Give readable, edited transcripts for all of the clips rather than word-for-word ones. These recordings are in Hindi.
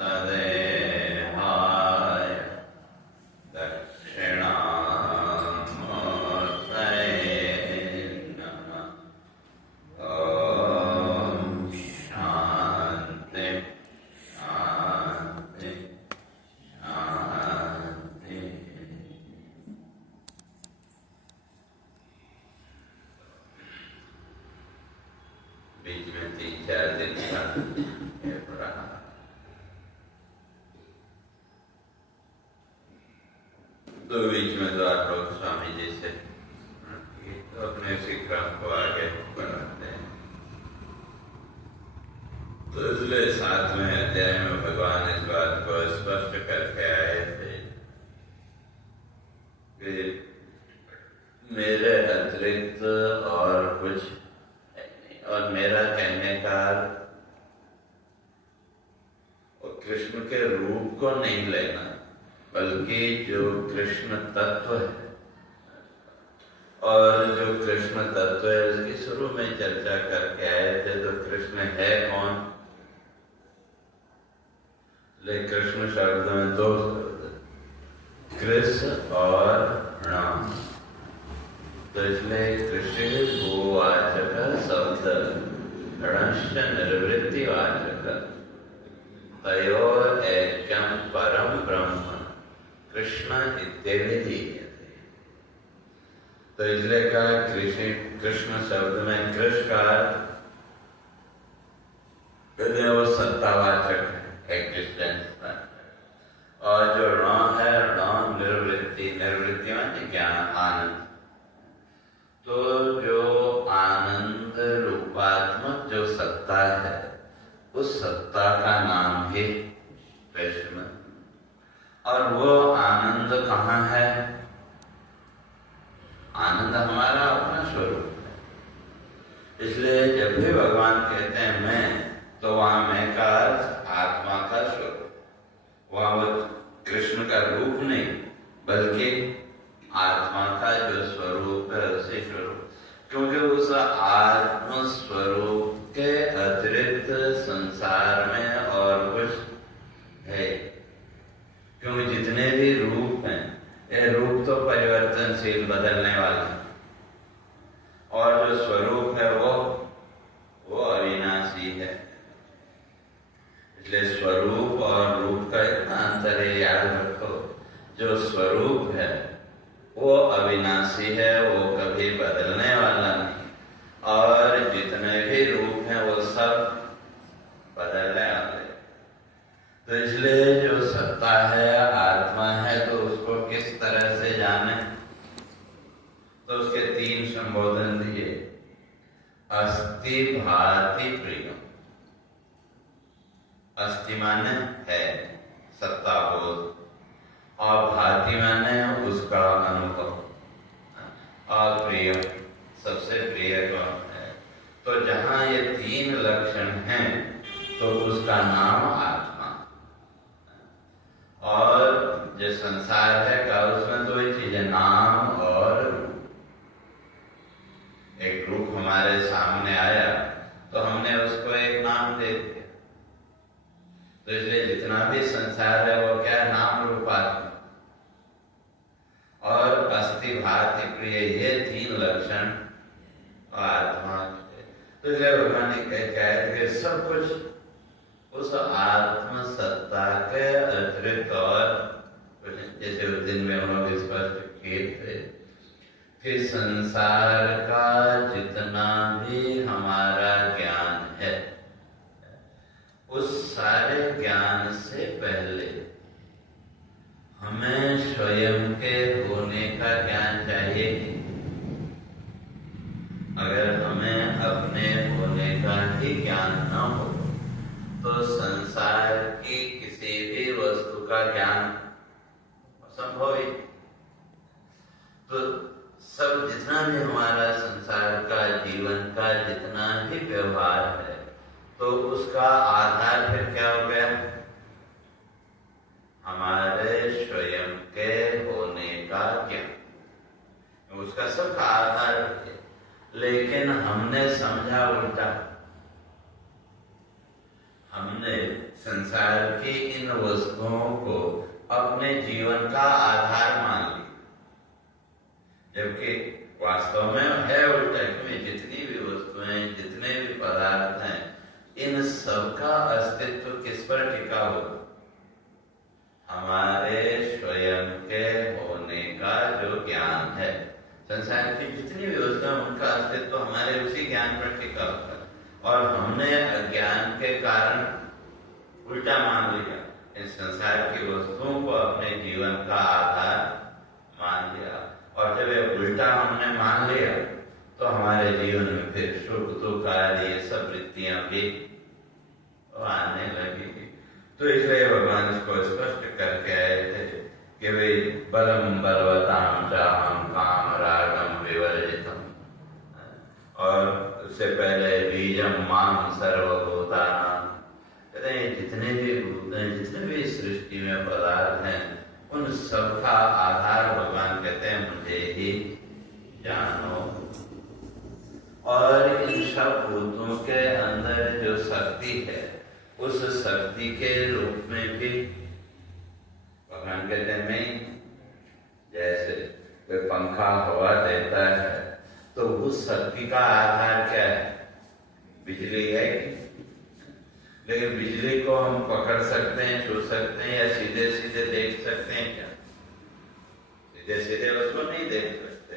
तदेहाय दक्षिणामूर्तये नमः। ॐ शान्ति शान्ति शान्ति। बीच में 3-4 दिन का रहा। तो बीच में तो आप लोग स्वामी जी से तो अपने उसी क्रम को आगे बढ़ाते हैं। तो इसलिए 7वें अध्याय में भगवान इस बात को स्पष्ट करके आए थे कि मेरे अतिरिक्त और कुछ और मेरा कहने का कृष्ण के रूप को नहीं लेना, बल्कि जो कृष्ण तत्व है और जो कृष्ण तत्व है उसकी शुरू में चर्चा करके आए थे। तो कृष्ण है कौन? ले कृष्ण शब्द में 2 शब्द, कृष्ण और राम। तो इसलिए कृष्ण भूवाचक शब्द रणश्च निर्वृत्तिवाचक तयोर ऐक्यं परम ब्रह्म कृष्ण इत्यभिधीयते। तो इसलिए कहा कृष्ण शब्द में कृष्ण का वो सत्तावाचक है, एग्जिस्टेंस। और जो रण है, रण निर्वृत्ति, निर्वृत्ति माने ज्ञान, आनंद। तो जो आनंद रूपात्मक जो सत्ता है, उस सत्ता का नाम है कृष्ण। और वो आनंद कहाँ है? आनंद हमारा अपना स्वरूप है। इसलिए जब भी भगवान कहते हैं मैं, तो वहां मैं का आत्मा का स्वरूप, वहां वो कृष्ण का रूप नहीं, बल्कि आत्मा का जो स्वरूप है उसी स्वरूप। क्योंकि उस आत्म स्वरूप के अतिरिक्त संसार में और कुछ है। क्योंकि जितने भी रूप हैं, ये रूप तो परिवर्तनशील, बदलने वाला है, और जो स्वरूप है वो अविनाशी है। इसलिए स्वरूप और रूप का इतना अंतर है, याद रखो। जो स्वरूप है वो अविनाशी है, वो कभी बदलने वाला नहीं। और जितने भी रूप हैं वो सब बदलने वाले। तो इसलिए जो सत्ता है, आत्मा है, तो उसको किस तरह से जाने? तो उसके 3 संबोधन दिए। अस्ति भाति प्रियम। अस्ति माने है, सत्ता बोध, और भाति माने उसका अनुभव, और प्रिय सबसे प्रिय कौन है? तो जहां ये 3 लक्षण हैं तो उसका नाम आत्मा। और जो संसार है का उसमें 2 ही चीजें, नाम और रूप। एक रूप हमारे सामने आया तो हमने उसको एक नाम दे दिया। तो इसलिए जितना भी संसार है वो क्या, नाम रूपात्मक। और अस्ति भाति प्रिय, ये 3 लक्षण आत्मा के। तो इसलिए भगवान ने कहा कि सब कुछ उस आत्म सत्ता के अतिरिक्त और जैसे उस दिन में हम लोग स्पष्ट किए थे कि संसार का जितना भी हमारा ज्ञान है, उस सारे ज्ञान से पहले हमें स्वयं के होने का ज्ञान चाहिए। अगर हमें अपने होने का ही ज्ञान न हो तो संसार की किसी भी वस्तु का ज्ञान असंभव है। तो सब जितना भी हमारा संसार का, जीवन का जितना भी व्यवहार है, तो उसका आधार फिर क्या हो गया? हमारे स्वयं के होने का ज्ञान, उसका सबका आधार है। लेकिन हमने समझा उल्टा। हमने संसार की इन वस्तुओं को अपने जीवन का आधार मान ली, जबकि वास्तव में है उल्टा। में जितनी भी वस्तुएं, जितने भी पदार्थ हैं, इन सबका अस्तित्व किस पर टिका हो? हमारे स्वयं के होने का जो ज्ञान है। संसार की जितनी भी वस्तुएं, उनका अस्तित्व हमारे उसी ज्ञान पर टिका होता है, और हमने अज्ञान के कारण उल्टा मान लिया। इस संसार की वस्तुओं को अपने जीवन का आधार मान लिया, और जब ये उल्टा हमने मान लिया तो हमारे जीवन में फिर सुख दुख आदि ये सब वृत्तियां भी आने लगी। तो इसलिए भगवान इसको स्पष्ट करके आए थे कि वे बलम बलवताम चाहम काम रागम विवर्जितम, और उससे पहले बीजम माम सर्वभूतानां। कहते हैं जितने भी सृष्टि में पदार्थ हैं, उन सबका आधार भगवान कहते हैं मुझे ही जानो। और इन सब भूतों के अंदर जो शक्ति है, उस शक्ति के रूप में भी भगवान कहते हैं मैं, जैसे कोई पंखा हवा देता है तो उस शक्ति का आधार क्या है? बिजली है। लेकिन बिजली को हम पकड़ सकते हैं, छू सकते हैं, या सीधे सीधे देख सकते हैं क्या? सीधे सीधे उसको नहीं देख सकते।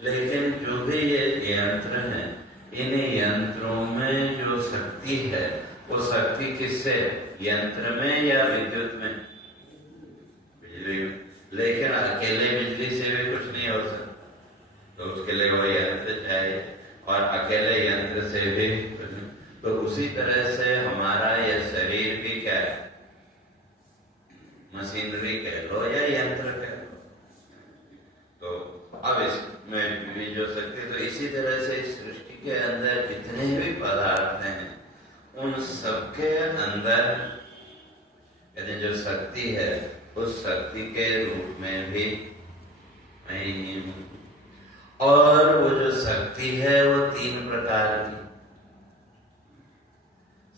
लेकिन जो भी ये यंत्र हैं, इन यंत्रों में जो शक्ति है, वो शक्ति किससे? यंत्र में या विद्युत में? बिजली में। लेकिन अकेले बिजली से भी कुछ नहीं हो सकता, तो उसके लिए वो यंत्र चाहिए, और अकेले यंत्र से भी कुछ नहीं। तो उसी तरह से हमारा यह शरीर भी क्या है? मशीनरी कह लो या यंत्र कह लो। तो अब इसमें भी जो शक्ति, तो इसी तरह से इस सृष्टि के अंदर जितने भी पदार्थ हैं, उन सबके अंदर कहते जो शक्ति है, उस शक्ति के रूप में भी मैं ही हूं। और वो जो शक्ति है वो 3 प्रकार की,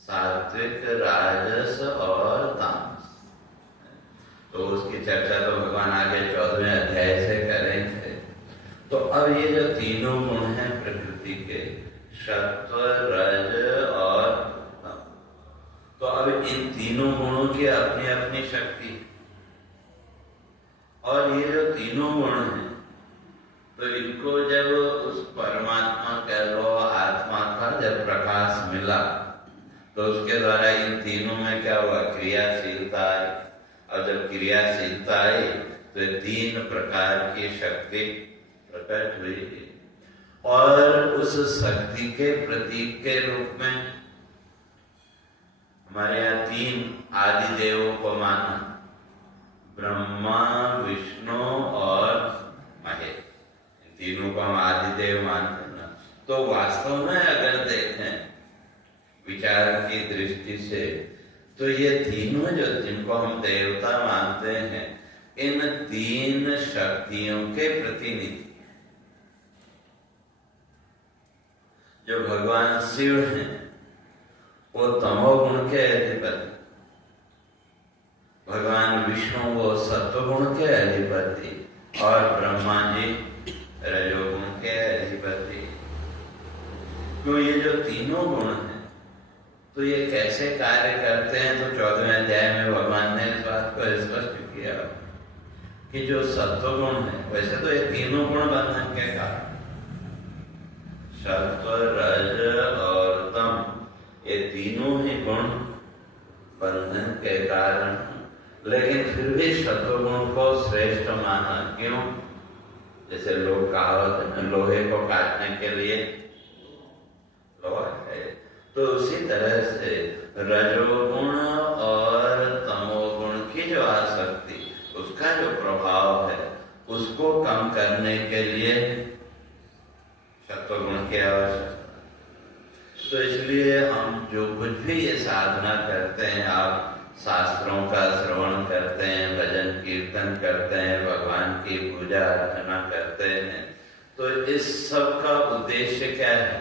सात्विक, राजस और तामस। तो उसकी चर्चा तो भगवान आगे 14वें अध्याय से करेंगे। तो अब ये जो तीनों गुण हैं प्रकृति के, सत्व, रज और तम, तो अब इन तीनों गुणों की अपनी अपनी शक्ति, और ये जो तीनों गुण हैं, तो इनको जब उस परमात्मा कह लो, आत्मा का जब प्रकाश मिला, तो उसके द्वारा इन तीनों में क्या हुआ? क्रियाशीलता आई। और जब क्रियाशीलता आई तो 3 प्रकार की शक्ति प्रकट हुई, और उस शक्ति के प्रतीक के रूप में हमारे यहाँ 3 आदि देवों को माना, ब्रह्मा, विष्णु और महेश। इन तीनों को हम आदि देव मानते हैं ना। तो वास्तव में अगर देखें विचार की दृष्टि से, तो ये तीनों जो जिनको हम देवता मानते हैं, इन 3 शक्तियों के प्रतिनिधि। जो भगवान शिव हैं, वो तमोगुण के अधिपति, भगवान विष्णु वो सत्वगुण के अधिपति, और ब्रह्मा जी रजोगुण के अधिपति। तो ये जो तीनों गुण हैं, तो ये कैसे कार्य करते हैं? तो 14वें अध्याय में भगवान ने इस बात को स्पष्ट किया कि जो सत्वगुण है, वैसे तो ये तीनों गुण बंधन के कारण, सत्व, रज और तम, ये तीनों ही गुण बंधन के कारण, लेकिन फिर भी सत्वगुण को श्रेष्ठ माना। क्यों? जैसे लोग कहावत है, लोहे को काटने के लिए लोहा है, तो उसी तरह से रजोगुण और तमोगुण की जो आसक्ति, उसका जो प्रभाव है, उसको कम करने के लिए सत्वगुण की आवश्यकता। तो इसलिए हम जो कुछ भी ये साधना करते हैं, आप शास्त्रों का श्रवण करते हैं, भजन कीर्तन करते हैं, भगवान की पूजा अर्चना करते हैं, तो इस सब का उद्देश्य क्या है?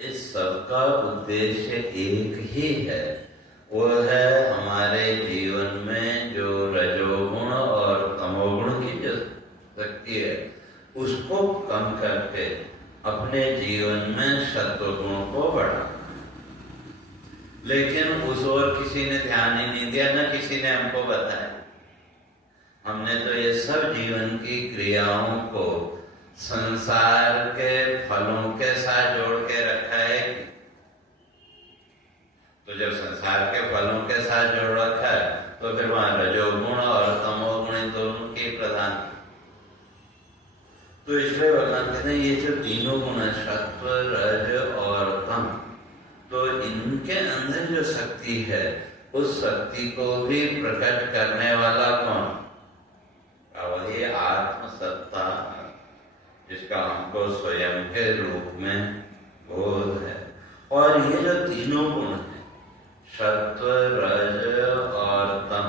इस सब का उद्देश्य एक ही है, वो है हमारे जीवन में जो रजोगुण और तमोगुण की जो शक्ति है उसको कम करके अपने जीवन में सत्वगुण को बढ़ा। लेकिन उस ओर किसी ने ध्यान ही नहीं दिया, न किसी ने हमको बताया। हमने तो ये सब जीवन की क्रियाओं को संसार के फलों के साथ जोड़ के रखा है। तो जब संसार के फलों के साथ जोड़ रखा है तो फिर वहां रजोगुण और तमोगुण दोनों के प्रधान। तो इसलिए भगवान कहते हैं ये जो तीनों गुण है, सत्व, रज और तम, तो इनके अंदर जो शक्ति है उस शक्ति को भी प्रकट करने वाला कौन? वही आत्मसत्ता, जिसका हमको स्वयं के रूप में बोध है। और ये जो तीनों गुण है, सत्व, रज और तम,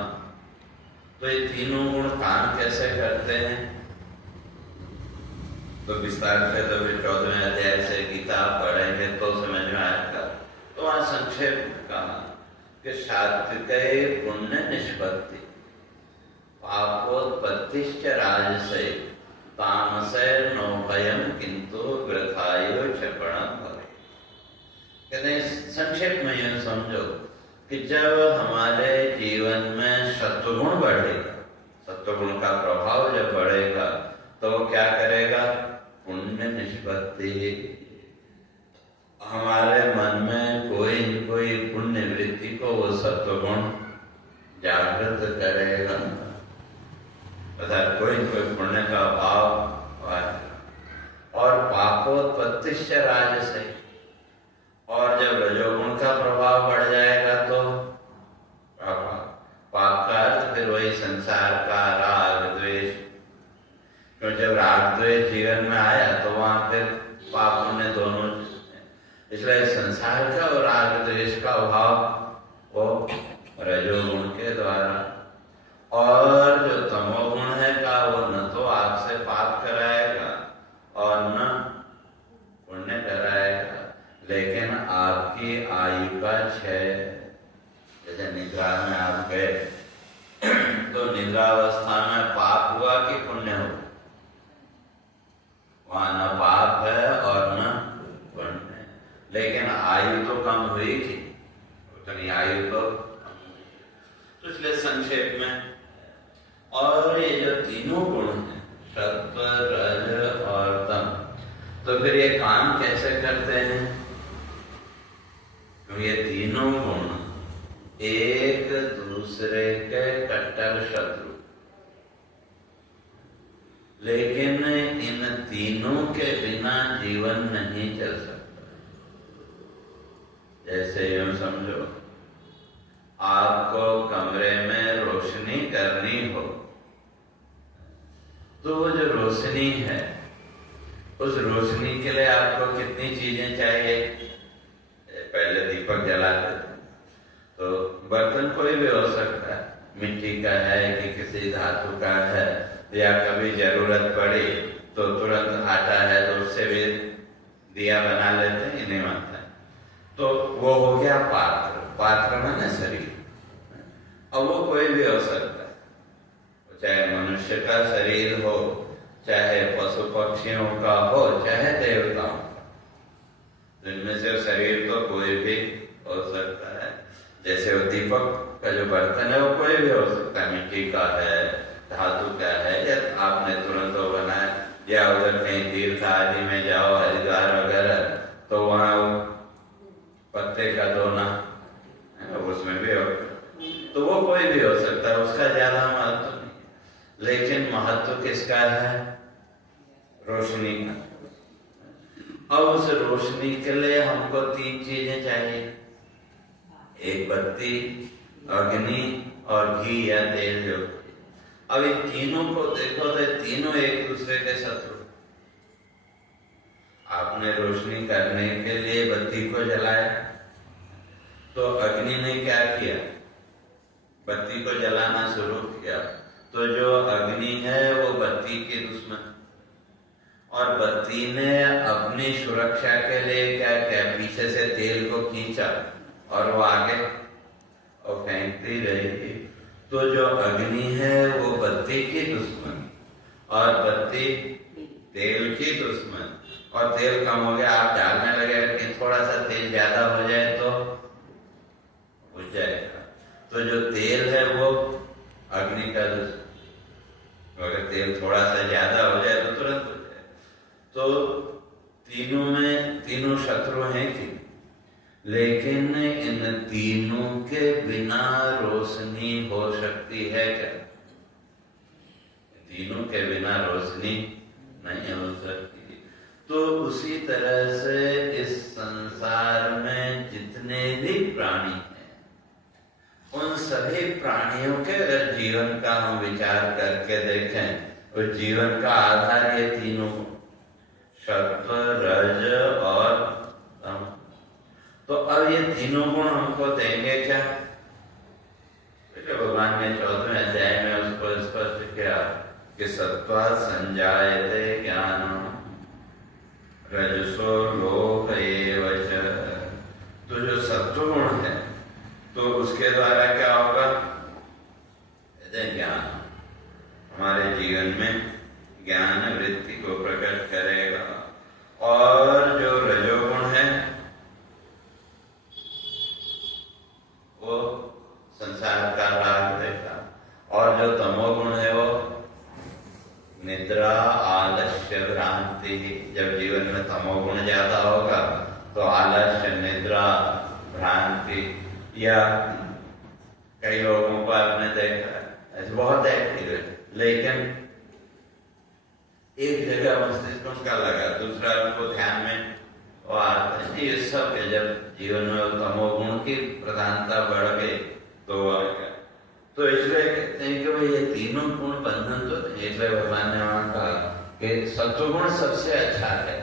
तो ये तीनों गुण काम कैसे करते हैं? तो विस्तार से तो फिर 14वें अध्याय से गीता पढ़ेंगे तो समझ में आएगा। तो वहां संक्षेप में कहा कि सात्विक पुण्य निष्पत्ति, पापोत्पत्तिश्च राजसे, तामसे नो भयम किंतु वृथायो क्षपणं भवे। कहते संक्षेप में यह समझो कि जब हमारे जीवन में सत्वगुण बढ़ेगा, सत्वगुण का प्रभाव जब बढ़ेगा तो क्या करेगा? पुण्य निष्पत्ति, हमारे मन में कोई न कोई पुण्य वृत्ति को वो सत्वगुण जागृत करेगा, अर्थात कोई न कोई पुण्य का भाव आएगा। और पापोत्पत्तिश्च राजसे, और जब रजोगुण का प्रभाव बढ़ जाएगा तो पाप का अर्थ फिर वही संसार का राग द्वेष। तो जब राग द्वेष जीवन में आया तो वहां फिर पाप पुण्य दोनों। इसलिए संसार का और राग द्वेष का भाव वो रजोगुण के द्वारा, और जो तमोगुण है का वो न तो आपसे पाप कराएगा और न पुण्य कराएगा, लेकिन आपकी आयु का क्षय। जैसे निद्रा में आप गए तो निद्रावस्था में पाप हुआ कि पुण्य हुआ? वहां न पाप है और न पुण्य, लेकिन आयु तो कम हुई थी, उतनी आयु तो इसलिए संक्षेप में। और ये जो तीनों गुण हैं, सत्व, रज और तम, तो फिर ये काम कैसे करते हैं? तो ये तीनों गुण एक दूसरे के कट्टर शत्रु, लेकिन इन तीनों के बिना जीवन नहीं चल सकता। जैसे यूं समझो, आपको कमरे में रोशनी करनी हो तो वो जो रोशनी है, उस रोशनी के लिए आपको कितनी चीजें चाहिए? पहले दीपक जलाते थे तो बर्तन कोई भी हो सकता है, मिट्टी का है कि किसी धातु का है, या कभी जरूरत पड़ी तो तुरंत आटा है तो उससे भी दिया बना लेते हैं, नहीं बनता है। तो वो हो गया पात्र, पात्र माने शरीर। अब वो कोई भी हो सकता है, चाहे मनुष्य का शरीर हो, चाहे पशु पक्षियों का हो, चाहे देवताओं का। इनमें से शरीर तो कोई भी हो सकता है। जैसे वो दीपक का जो बर्तन है वो कोई भी हो सकता है, मिट्टी का है, धातु का है, या आपने तुरंत वो बनाया, या उधर कहीं तीर्थ आदि में जाओ, हरिद्वार वगैरह, तो वहां वो पत्ते का दोना उसमें भी हो, तो वो कोई भी हो सकता है, उसका ज्यादा महत्व नहीं। लेकिन महत्व किसका है? रोशनी का। अब उस रोशनी के लिए हमको तीन चीजें चाहिए, एक बत्ती, अग्नि और घी या तेल। जो अब इन तीनों को देखो तो तीनों एक दूसरे के शत्रु। आपने रोशनी करने के लिए बत्ती को जलाया तो अग्नि ने क्या किया? बत्ती को जलाना शुरू किया, तो जो अग्नि है वो बत्ती की दुश्मन, और बत्ती ने अपनी सुरक्षा के लिए क्या किया, पीछे से तेल को खींचा और वो आगे और फेंकती रहेगी। तो जो अग्नि है वो बत्ती की दुश्मन और बत्ती तेल की दुश्मन। और तेल कम हो गया, आप डालने लगे, लेकिन थोड़ा सा तेल ज्यादा हो जाए तो बुझ जाएगा। तो जो तेल है वो अग्नि का दुश्मन, अगर तेल थोड़ा सा ज्यादा हो जाए तो तुरंत बुझ जाए। तो तीनों में तीनों शत्रु हैं कि, लेकिन इन तीनों के बिना रोशनी हो सकती है क्या? तीनों के बिना रोशनी नहीं हो सकती। तो उसी तरह से इस संसार में जितने भी प्राणी हैं, उन सभी प्राणियों के अगर जीवन का हम विचार करके देखें, उस जीवन का आधार ये तीनों सत्व, रज और तम। तो अब ये तीनों गुण हमको देंगे क्या? भगवान ने 14वें अध्याय में उसको स्पष्ट किया कि सत्वा संजायते ज्ञानम रजसो लोभ एव च। तो जो सत्वगुण है तो उसके द्वारा क्या होगा? ज्ञान हमारे जीवन में ज्ञान वृत्ति को प्रकट करेगा। और जो रजोगुण है वो संसार का राग देगा। और जो तमोगुण है वो निद्रा, आलस्य, भ्रांति। जब जीवन में तमोगुण ज्यादा होगा तो आलस्य, निद्रा, भ्रांति, या कई लोगों को आपने देखा ऐसे बहुत एक्टिव है, लेकिन एक जगह मस्तिष्क उसका लगा, दूसरा उसको ध्यान में वो आता है। ये सब जब जीवन में तमोगुण की प्रधानता बढ़ गई तो इसलिए कहते हैं कि भाई ये तीनों गुण बंधन तो नहीं। इसलिए भगवान ने वहां कहा कि सत्वगुण सबसे अच्छा है,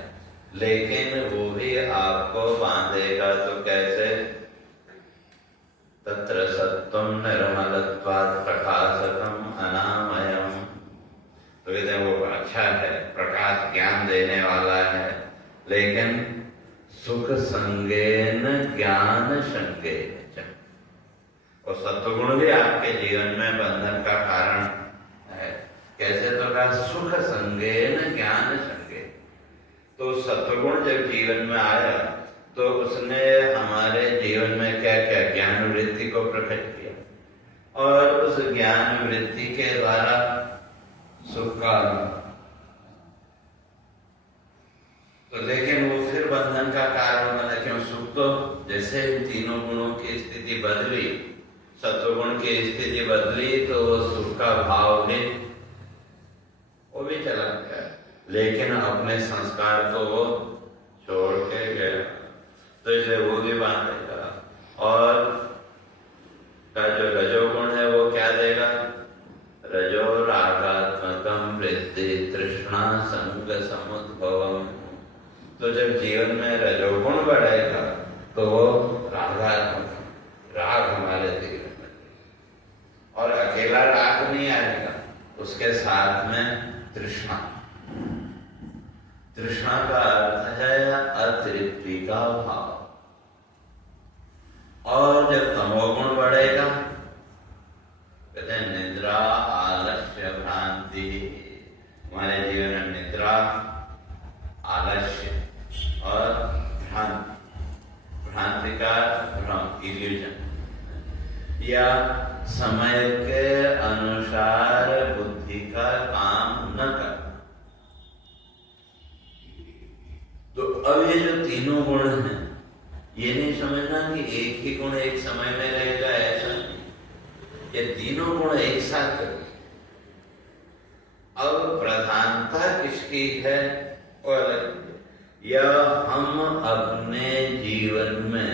लेकिन वो भी आपको बांधेगा। तो कैसे? तत्र सत्वम निर्मलत्वात् प्रकाशकम अनामयम। तो कहते हैं वो अच्छा है, प्रकाश ज्ञान देने वाला है, लेकिन सुख संगेन ज्ञान संगेन। और सत्वगुण भी आपके जीवन में बंधन का कारण है। कैसे? तो कहा सुख संगेन ज्ञान संगेन। तो सत्वगुण जब जीवन में आया तो उसने हमारे जीवन में क्या क्या ज्ञान वृत्ति को प्रकट किया, और उस ज्ञान वृत्ति के द्वारा सुख का। तो लेकिन वो फिर बंधन का कारण बना। क्यों? सुख तो जैसे इन तीनों गुणों की स्थिति बदली, सत्वगुण की स्थिति बदली, तो वो सुख का भाव भी वो भी चला गया, लेकिन अपने संस्कार को वो छोड़ के गया। तो इसे वो भी बांधेगा। और का जो रजोगुण है वो क्या देगा? रजो रागात्मकम वृद्धि तृष्णा संग समुद्भवम। तो जब जीवन में रजोगुण बढ़ेगा तो वो रागात्मक, राग हमारे जीवन में, और अकेला राग नहीं आएगा, उसके साथ में तृष्णा। तृष्णा का अर्थ है अतृप्ति का भाव। और जब तमोगुण बढ़ेगा, कहते हैं निद्रा, आलस्य, भ्रांति। हमारे जीवन में निद्रा, आलस्य और भ्रांति का भ्रम, इल्यूजन, या समय के अनुसार बुद्धि का काम न करना। तो अब ये जो तीनों गुण हैं, ये नहीं समझना कि एक ही गुण एक समय में रहेगा, ऐसा नहीं। ये तीनों गुण एक साथ रहेंगे। अब प्रधानता किसकी है वो अलग, या हम अपने जीवन में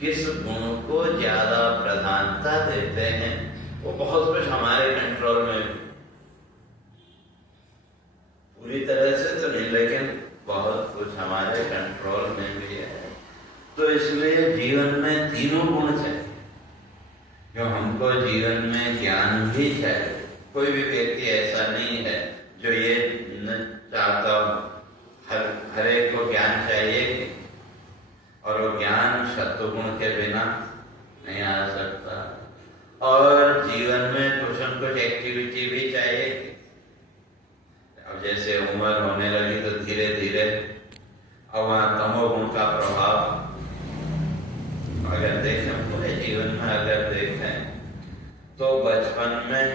किस गुण को ज्यादा प्रधानता देते हैं, वो बहुत कुछ हमारे कंट्रोल में, पूरी तरह से तो नहीं, लेकिन बहुत कुछ हमारे कंट्रोल में भी है। तो इसलिए जीवन में तीनों गुण चाहिए। क्यों? हमको जीवन में ज्ञान भी चाहिए। कोई भी व्यक्ति ऐसा नहीं है जो ये न चाहता में अगर देखें तो बचपन में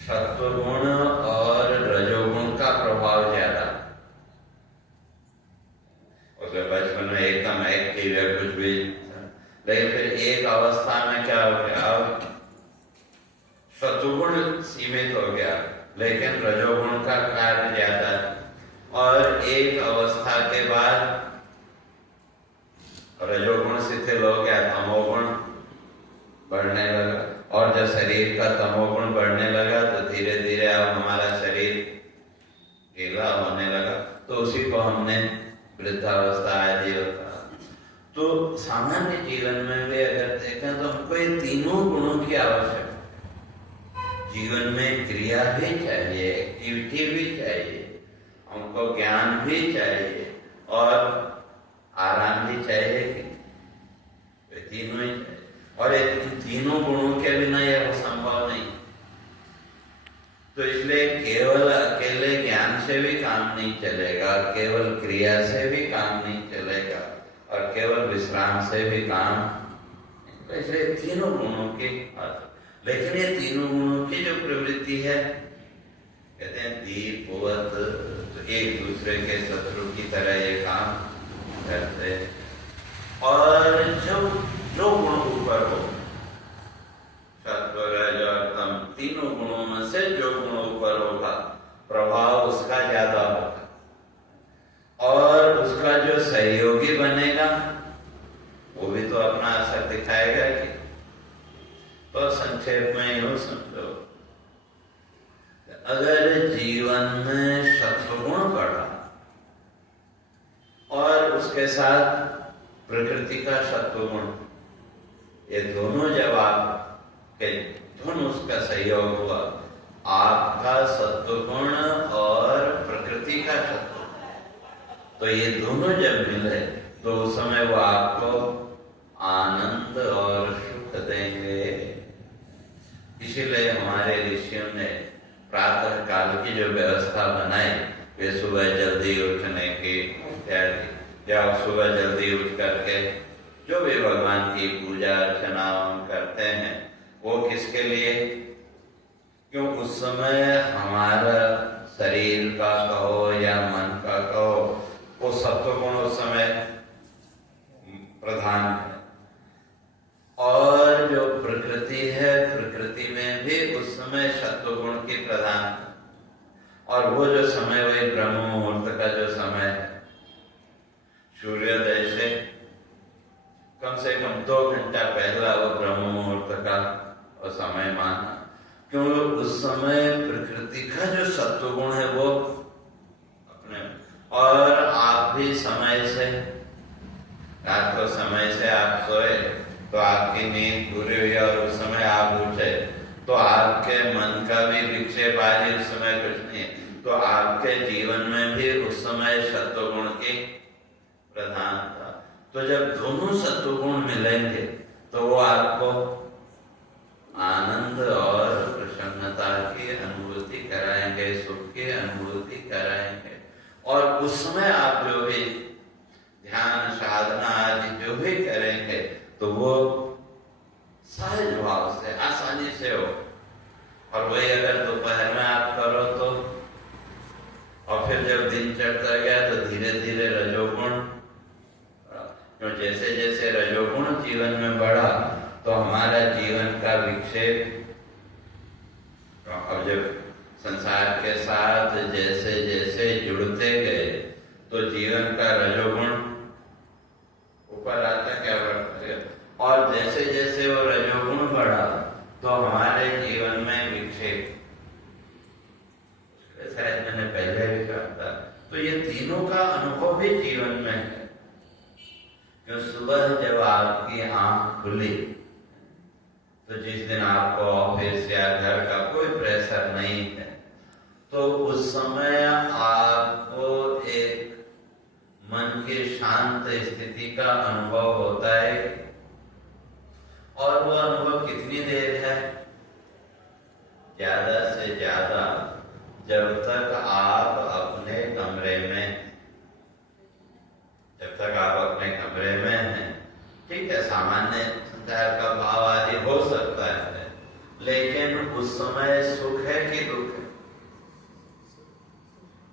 सत्वगुण और रजोगुण का प्रभाव ज्यादा। उसे बचपन में एकदम एक्टिव है कुछ भी, लेकिन फिर एक अवस्था में क्या हो गया, अब सत्वगुण सीमित हो गया लेकिन रजोगुण का कार्य ज्यादा है। और एक अवस्था के बाद रजोगुण शिथिल हो गया, तमोगुण बढ़ने लगा, और जब शरीर का तमोगुण बढ़ने लगा तो धीरे धीरे अब हमारा शरीर गीला होने लगा, तो उसी को हमने वृद्धावस्था आदि होता। तो सामान्य जीवन में भी अगर देखें तो हमको ये तीनों गुणों की आवश्यकता। जीवन में क्रिया भी चाहिए, एक्टिविटी भी चाहिए, हमको ज्ञान भी चाहिए और आराम भी चाहिए कि तीनों ही चाहिए। और इन तीनों गुणों के बिना यह संभव नहीं। तो इसलिए केवल अकेले ज्ञान से भी काम नहीं चलेगा, केवल क्रिया से भी काम नहीं चलेगा और केवल विश्राम से भी काम। तो इसलिए तीनों गुणों की, लेकिन ये तीनों गुणों की जो प्रवृत्ति है, कहते हैं दीपवत, तो एक दूसरे के शत्रु की तरह ये काम करते हैं। और जो गुण ऊपर हो, सत्व रज और तम, तीनों गुणों में से जो गुण ऊपर होगा प्रभाव उसका ज्यादा होगा और उसका जो सहयोगी बनेगा वो भी तो अपना असर दिखाएगा कि। तो संक्षेप में यूं समझो, अगर जीवन में सत्वगुण बढ़ा और उसके साथ प्रकृति का सत्वगुण, ये दोनों जब आपके दोनों उसका सहयोग हुआ, आपका सत्वगुण और प्रकृति का सत्वगुण, तो ये दोनों जब मिले तो उस समय वो आपको आनंद और सुख देंगे। इसीलिए हमारे ऋषियों ने प्रातः काल की जो व्यवस्था बनाई, वे सुबह जल्दी उठने की इत्यादि, या सुबह जल्दी उठ करके जो भी भगवान की पूजा अर्चना करते हैं वो किसके लिए, क्यों उस समय हमारा शरीर का कहो या मन का कहो, वो सत्वगुण उस समय प्रधान है। और जो प्रकृति है, प्रकृति में भी उस समय सत्वगुण की प्रधान, और वो जो समय वही ब्रह्म मुहूर्त का जो समय है, सूर्योदय से कम से कम 2 घंटा पहला वो ब्रह्म मुहूर्त का वो समय माना, क्योंकि उस समय प्रकृति का जो सत्वगुण है वो अपने, और आप भी समय से, रात को समय से आप सोए तो आपकी नींद पूरी हुई और उस समय आप उठे तो आपके मन का भी विक्षेप आदि उस समय कुछ नहीं है, तो आपके जीवन में भी उस समय सत्वगुण की प्रधान था। तो जब दोनों सत्वगुण मिलेंगे तो वो आपको आनंद और प्रसन्नता की अनुभूति कराएंगे, सुख की अनुभूति कराएंगे, और उस समय आप जो भी ध्यान साधना आदि जो भी करेंगे तो वो सहज भाव से आसानी से हो। और वही अगर दोपहर में आप करो तो, और फिर जब दिन चढ़ता गया तो धीरे धीरे रजोगुण, तो जैसे जैसे रजोगुण जीवन में बढ़ा तो हमारा जीवन का विक्षेप, अब जब संसार के साथ जैसे जैसे जुड़ते गए तो जीवन का रजोगुण ऊपर आता क्या बढ़ता गया, और जैसे जैसे वो रजोगुण बढ़ा तो हमारे जीवन में विक्षेप, शायद मैंने पहले भी कहा था। तो ये तीनों का अनुभव भी जीवन में है। जो सुबह जब आपकी आंख खुली तो जिस दिन आपको ऑफिस या घर का कोई प्रेशर नहीं है, तो उस समय आपको एक मन की शांत स्थिति का अनुभव होता है। और वो अनुभव कितनी देर है, ज्यादा से ज्यादा जब तक आप अपने कमरे में, जब तक आप अपने कमरे में हैं, ठीक है, सामान्य संसार का भाव आदि हो सकता है, लेकिन उस समय सुख है कि दुख है,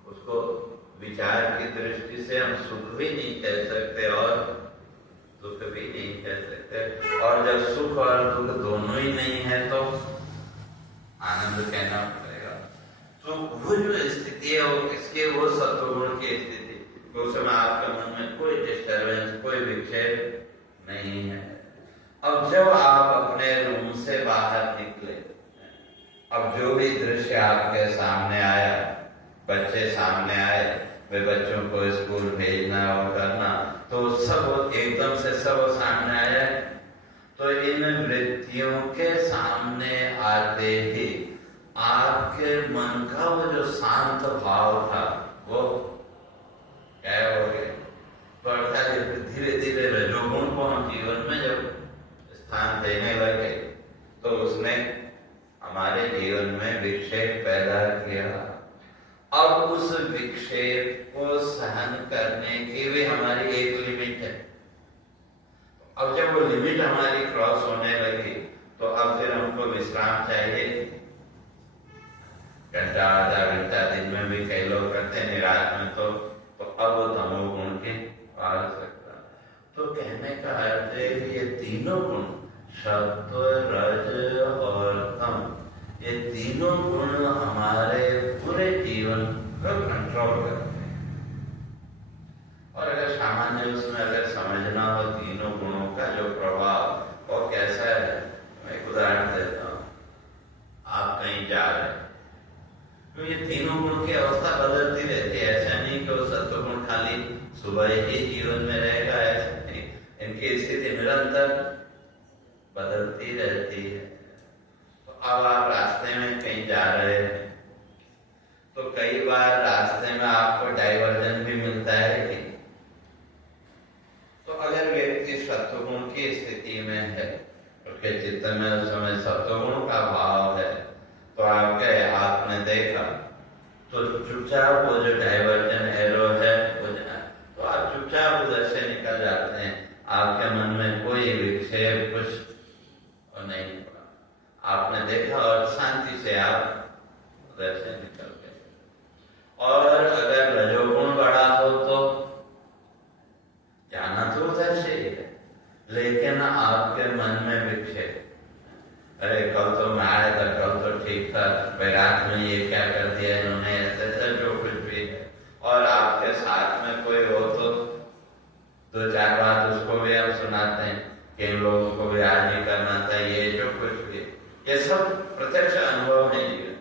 उसको विचार की दृष्टि से हम सुख भी नहीं कह सकते और दुख भी नहीं कह सकते। और जब सुख और दुख दोनों ही नहीं है तो आनंद कहना पड़ेगा। तो वो जो स्थिति है वो किसके, वो सत्वगुण की स्थिति, उस समय आपके मन में कोई डिस्टर्बेंस, कोई विक्षेप नहीं है। अब जब आप अपने रूम से बाहर निकले, अब जो भी दृश्य आपके सामने आया, बच्चे सामने आए, वे बच्चों को स्कूल भेजना और करना, तो सब एकदम से सब सामने आया। तो इन वृत्तियों के सामने आते ही आपके मन का वो जो शांत भाव था वो क्या हो गया, बढ़ता धीरे धीरे रजोगुण को हम जीवन में जब स्थान देने लगे तो उसने हमारे जीवन में विक्षेप पैदा किया। अब उस विक्षेप को सहन करने की भी हमारी एक लिमिट है। अब जब वो लिमिट हमारी क्रॉस होने लगी तो अब फिर हमको विश्राम चाहिए। घंटा आधा घंटा दिन में भी कई लोग करते हैं, रात में तो अब वो तमोगुण की आवश्यकता। तो कहने का अर्थ है कि ये तीनों गुण, सत्व, रज और तम, ये तीनों गुण हमारे पूरे जीवन को कंट्रोल करते हैं। और अगर सामान्य उसमें अगर समझना हो तीनों गुणों का जो प्रभाव वो कैसा है, मैं एक उदाहरण देता हूँ। आप कहीं जा रहे हैं तो ये तीनों गुण की अवस्था बदलती रहती है। ऐसा नहीं कि वो सत्व गुण खाली सुबह ही जीवन में रहेगा, ऐसा नहीं, इनकी स्थिति निरंतर बदलती रहती है। तो अब आप रास्ते में कहीं जा रहे हैं तो कई बार रास्ते में आपको डाइवर्जन भी मिलता है कि, तो अगर व्यक्ति सत्वगुण की स्थिति में है, उसके चित्त में उस समय सत्वगुण का भाव है, तो आप गए, आपने देखा तो चुपचाप वो जो डाइवर्जन एरो है वो, तो आप चुपचाप उधर से निकल जाते हैं। आपके मन में कोई विक्षेप कुछ नहीं पड़ा, आपने देखा और शांति से आप उधर से निकल गए। और अगर रजोगुण बड़ा हो तो जाना तो उधर से ही है, लेकिन आपके मन में विक्षेप, अरे कल तो मैं आया था, कल तो ठीक था, भाई रात में ये क्या कर दिया इन्होंने, ऐसा जो कुछ भी है। और आपके साथ में कोई हो तो दो चार बात उसको भी हम सुनाते हैं कि इन लोगों को भी आज ही करना था, ये जो कुछ भी, ये सब प्रत्यक्ष अनुभव है जीवन।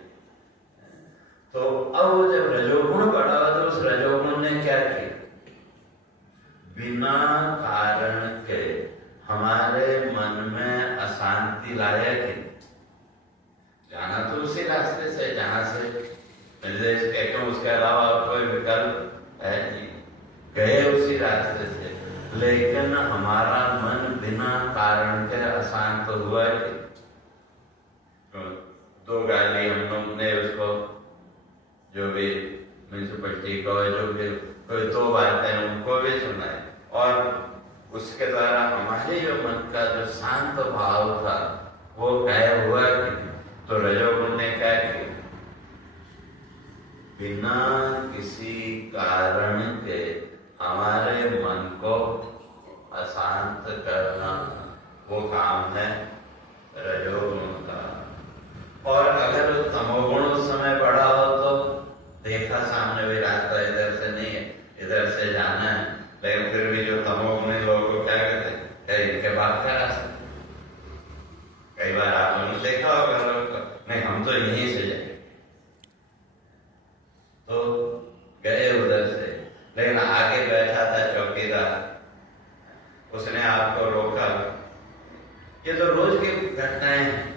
तो अब जब रजोगुण बढ़ा तो उस रजोगुण ने क्या किया, बिना कारण के हमारे मन में अशांति लाया कि जाना तो उसी रास्ते से जहां से निर्देश कहते हैं, उसके अलावा कोई विकल्प है नहीं, गए उसी रास्ते से, लेकिन हमारा मन बिना कारण के अशांत हुआ कि दो गाली हम लोग ने उसको जो भी म्यूनिसिपलिटी को जो भी कोई दो बातें उनको भी सुनाए, और उसके द्वारा हमारे जो मन का जो शांत भाव था वो गायब हुआ कि, तो रजोगुण ने क्या किया, बिना किसी कारण के हमारे मन को अशांत करना, वो काम है रजोगुण का। और अगर तमोगुण उस समय बड़ा हो तो देखा सामने भी रास्ता इधर से नहीं है, इधर से जाना है, लेकिन फिर भी जो तमोगुणी लोगों को क्या कहते हैं, इनके बात का रास्ता। कई बार आपने देखा होगा लोगों को, नहीं हम तो यहीं से जाएंगे, तो गए उधर से, लेकिन आगे बैठा था चौकीदार, उसने आपको रोका। ये तो रोज की घटनाएं हैं।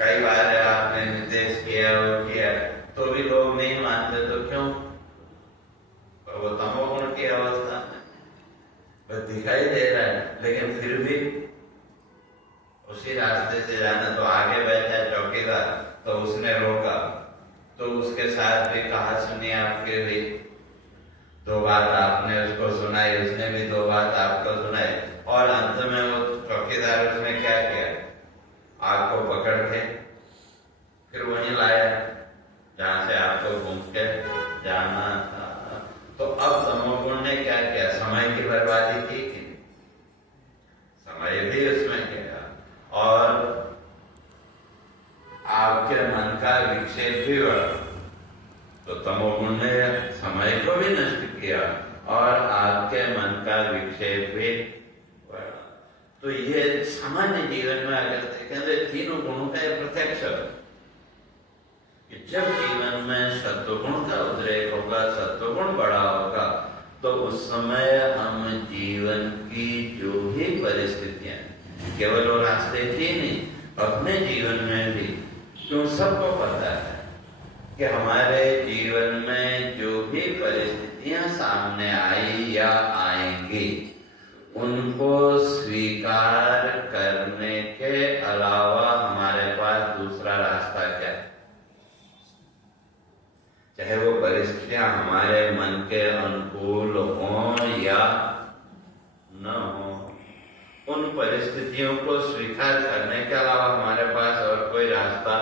कई बार आपने निर्देश किया वो किया तो भी लोग नहीं मानते, तो क्यों, वो तमोगुण की अवस्था में बस दिखाई दे रहा है, लेकिन फिर भी उसी रास्ते से जाना। तो आगे बैठा है चौकीदार, तो उसने रोका, तो उसके साथ भी कहा सुनी, आपके भी दो बात आपने उसको सुनाई, उसने भी दो बात आपको सुनाई, और अंत में वो चौकीदार उसने क्या किया, आग को पकड़ के फिर वहीं लाया जहां से आपको घूम के जाना था। तो अब तमोगुण ने क्या किया, समय की बर्बादी की कि समय भी उसमें किया और आपके मन का विक्षेप भी बढ़ा। तो तमोगुण ने समय को भी नष्ट किया और आपके मन का विक्षेप भी बढ़ा। तो ये सामान्य जीवन में अगर देखें तो तीनों गुणों का प्रत्यक्ष कि जब जीवन में सत्वगुण का उद्रेक होगा, सत्वगुण बड़ा होगा, तो उस समय हम जीवन की जो भी परिस्थितियां, केवल वो रास्ते थी नहीं, अपने जीवन में भी क्यों सबको पता है कि हमारे जीवन में जो भी परिस्थितियां सामने आई या आएंगी, उनको स्वीकार करने के अलावा हमारे पास दूसरा रास्ता क्या है। चाहे वो परिस्थितियां हमारे मन के अनुकूल हों या न हो, उन परिस्थितियों को स्वीकार करने के अलावा हमारे पास और कोई रास्ता।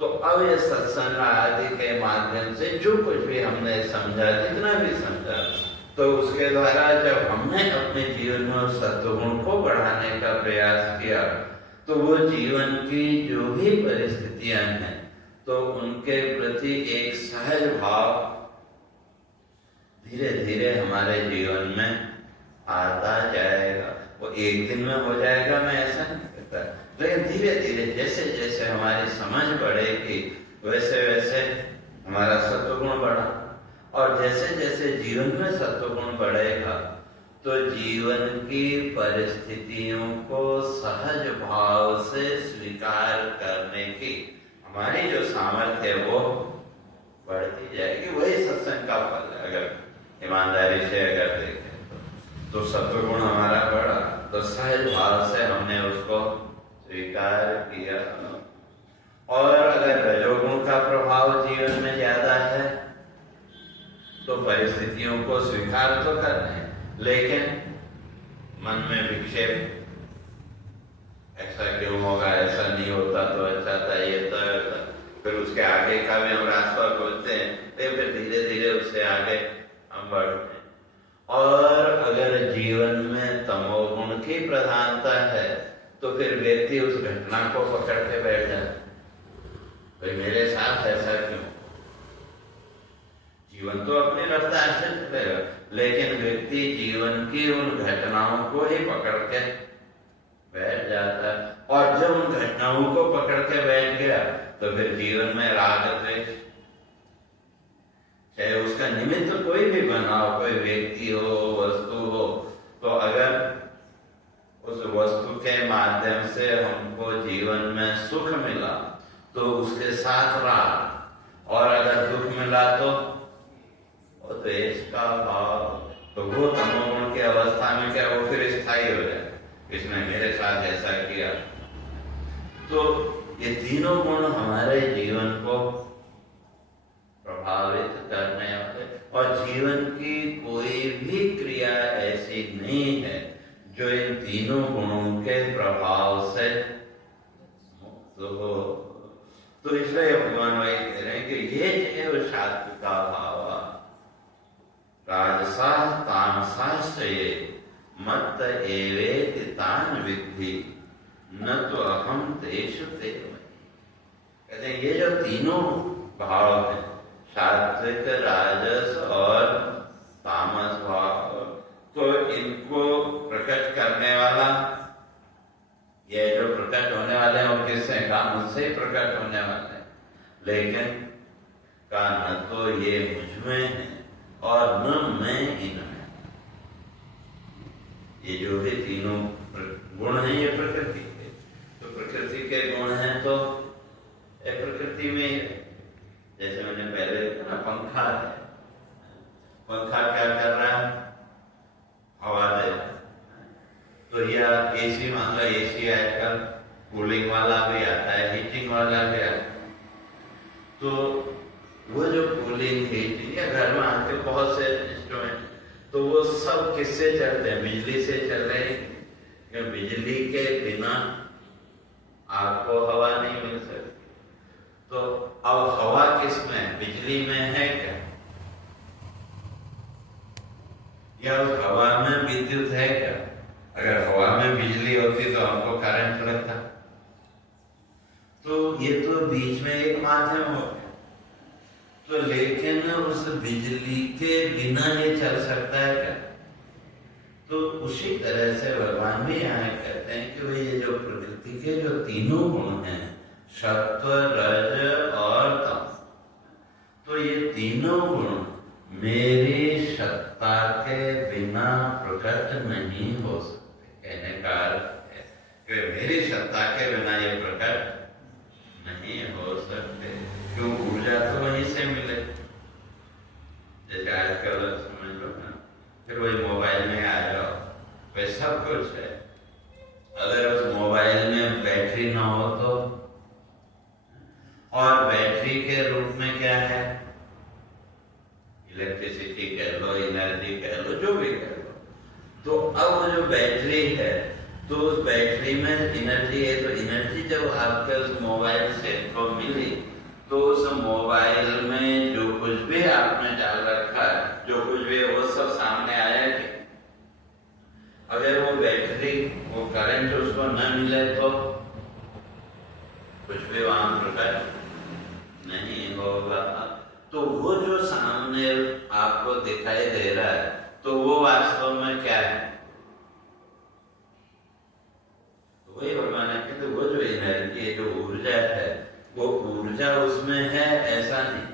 तो अब ये सत्संग आदि के माध्यम से जो कुछ भी हमने समझा, जितना भी समझा, तो उसके द्वारा जब हमने अपने जीवन में सत्वगुण को बढ़ाने का प्रयास किया, तो वो जीवन की जो भी परिस्थितियां हैं, तो उनके प्रति एक सहज भाव धीरे धीरे हमारे जीवन में आता जाएगा। वो एक दिन में हो जाएगा, मैं ऐसा नहीं कहता, लेकिन धीरे धीरे जैसे जैसे हमारी समझ बढ़ेगी वैसे वैसे हमारा सत्वगुण बढ़ा, और जैसे जैसे जीवन में सत्वगुण बढ़ेगा तो जीवन की परिस्थितियों को सहज भाव से स्वीकार करने की हमारी जो सामर्थ्य है वो बढ़ती जाएगी। वही सत्संग का फल है। अगर ईमानदारी से अगर देखें तो सत्वगुण हमारा बढ़ा, तो सहज भाव से हमने उसको स्वीकार किया। और अगर रजोगुण का प्रभाव जीवन में ज्यादा है तो परिस्थितियों को स्वीकार तो करना है, लेकिन मन में विक्षेप, ऐसा क्यों होगा, ऐसा नहीं होता तो अच्छा था, ये तो फिर उसके आगे का भी हम रास्ता खोजते हैं, फिर धीरे धीरे उससे आगे हम बढ़ते हैं। और अगर जीवन में तमोगुण की प्रधानता है तो फिर व्यक्ति उस घटना को पकड़ के बैठ जाता, भाई मेरे साथ ऐसा क्यों। जीवन तो अपनी रफ्तार से चलेगा, लेकिन व्यक्ति जीवन की उन घटनाओं को ही पकड़ के बैठ जाता है। और जब उन घटनाओं को पकड़ के बैठ गया तो फिर जीवन में राग द्वेष, चाहे उसका निमित्त कोई भी बना हो, कोई व्यक्ति हो, वस्तु हो, तो अगर उस वस्तु के माध्यम से हमको जीवन में सुख मिला तो उसके साथ राग, और अगर दुख मिला तो द्वेष का भाव, तो वो तमोगुण की अवस्था में क्या वो फिर स्थायी हो जाए, इसने मेरे साथ ऐसा किया। तो ये तीनों गुण हमारे जीवन को प्रभावित करने वाले, और जीवन की कोई भी क्रिया ऐसी नहीं है जो इन तीनों गुणों के प्रभाव से मुक्त हो। तो इसलिए भगवान वही कह रहे हैं कि ये जो सात्विका भाव राजसा तामसाश्रये मत्त एवेति तान विद्धि न तो अहम तेषु ते मयि। कहते हैं ये जो तीनों भाव हैं, सात्विक, राजस और तामस भाव, तो इनको प्रकट करने वाला, ये जो प्रकट होने वाले हैं वो किससे, काम मुझसे ही प्रकट होने वाले हैं, लेकिन का न तो ये मुझ में है और न मैं इनमें। ये जो भी तीनों गुण हैं ये प्रकृति के, तो प्रकृति के गुण हैं तो ये प्रकृति में ही है। जैसे मैंने पहले कहा, पंखा है, पंखा क्या कर रहा है, हवा दे रहा है। तो यह एसी, मान लो एसी आजकल कूलिंग वाला भी आता है, हीटिंग वाला भी आता है। तो वो जो कूलिंग, हीटिंग या घर में आते बहुत से इंस्ट्रूमेंट, तो वो सब किससे चलते हैं, बिजली से चल रहे हैं। कि बिजली के बिना आपको हवा नहीं मिल सकती। तो अब हवा किसमें है? बिजली में है क्या? या उस हवा में विद्युत है क्या? अगर हवा में बिजली होती तो हमको करंट लगता। तो ये तो बीच में एक माध्यम हो गया। तो लेकिन उस बिजली के बिना ये चल सकता है क्या? तो उसी तरह से भगवान भी यहाँ कहते हैं कि भाई ये जो प्रकृति के जो तीनों गुण हैं, सत्व, रज और तम, तो ये तीनों गुण मेरी सत्ता के बिना प्रकट नहीं हो सकते। कहने का अर्थ है कि मेरी सत्ता के बिना ये प्रकट नहीं हो सकते। क्यों? ऊर्जा तो वहीं से मिले। जैसे आजकल समझ लो ना, फिर वही मोबाइल में आ जाओ, वे सब कुछ है। अगर उस मोबाइल में बैटरी ना हो तो, और बैटरी के रूप में क्या है? इलेक्ट्रिसिटी कह लो, एनर्जी कह लो, जो भी कह लो। तो अब वो जो बैटरी है, तो उस बैटरी में एनर्जी है। तो एनर्जी जब आपके उस मोबाइल सेट को मिली, तो उस मोबाइल में जो कुछ भी आपने डाल रखा है, जो कुछ भी वो सब सामने आया कि अगर वो बैटरी, वो करंट उसको न मिले तो कुछ भी वहां प्रकट नहीं होगा। तो वो जो सामने आपको दिखाई दे रहा है, तो वो वास्तव में क्या है? वही भगवान कहते वो जो एनर्जी है, जो ऊर्जा है, वो ऊर्जा उसमें है ऐसा नहीं,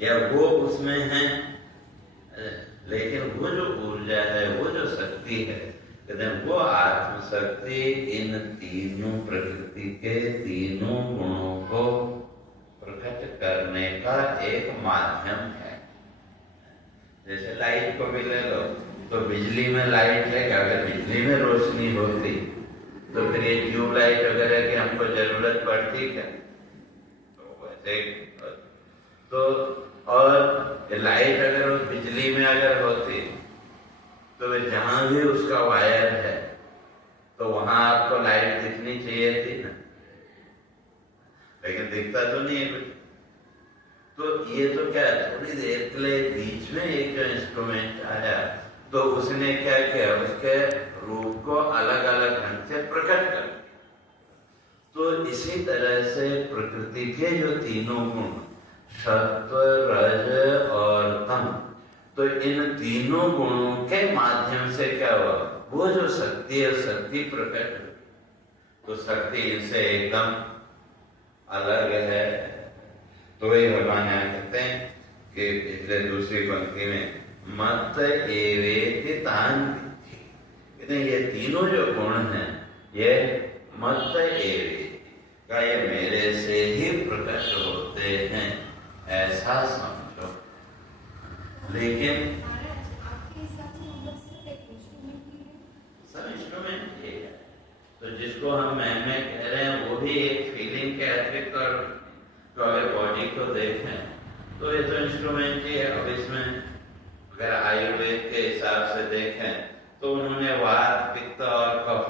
या वो उसमें है, लेकिन वो जो ऊर्जा है, वो जो शक्ति है, कहते हैं वो आत्मशक्ति इन तीनों प्रकृति के तीनों गुणों को प्रकट करने का एक माध्यम है। जैसे लाइट को भी ले लो, तो बिजली में लाइट है क्या? अगर बिजली में रोशनी होती तो फिर ये ट्यूबलाइट वगैरह की हमको जरूरत पड़ती क्या? तो वैसे तो, और लाइट अगर उस बिजली में अगर होती तो जहां भी उसका वायर है, तो वहां आपको लाइट दिखनी चाहिए थी ना, लेकिन दिखता तो नहीं है कुछ। तो ये तो क्या, थोड़ी देर के लिए बीच में एक जो इंस्ट्रूमेंट आया, तो उसने क्या किया? उसके रूप को अलग अलग ढंग से प्रकट कर दिया। तो इसी तरह से प्रकृति के जो तीनों गुण, सत्व, रज और तम, तो इन तीनों गुणों के माध्यम से क्या हुआ? वो जो शक्ति है, शक्ति प्रकट हुई। तो शक्ति इनसे एकदम अलग है। तो वही भगवान यहाँ कहते हैं कि पिछले दूसरी पंक्ति में मत एवेति तान विद्धि, कहते हैं ये तीनों जो गुण हैं, ये मत एवेति का, ये मेरे से ही प्रकट होते हैं, ऐसा समझो। लेकिन सब इंस्ट्रूमेंट है। तो जिसको हम मैं कह रहे हैं, वो भी एक फीलिंग के अतिरिक्त, और तो अगर बॉडी को देखें तो ये तो इंस्ट्रूमेंट ही है। अब इसमें अगर आयुर्वेद के हिसाब से देखें तो उन्होंने वात, पित्त और कफ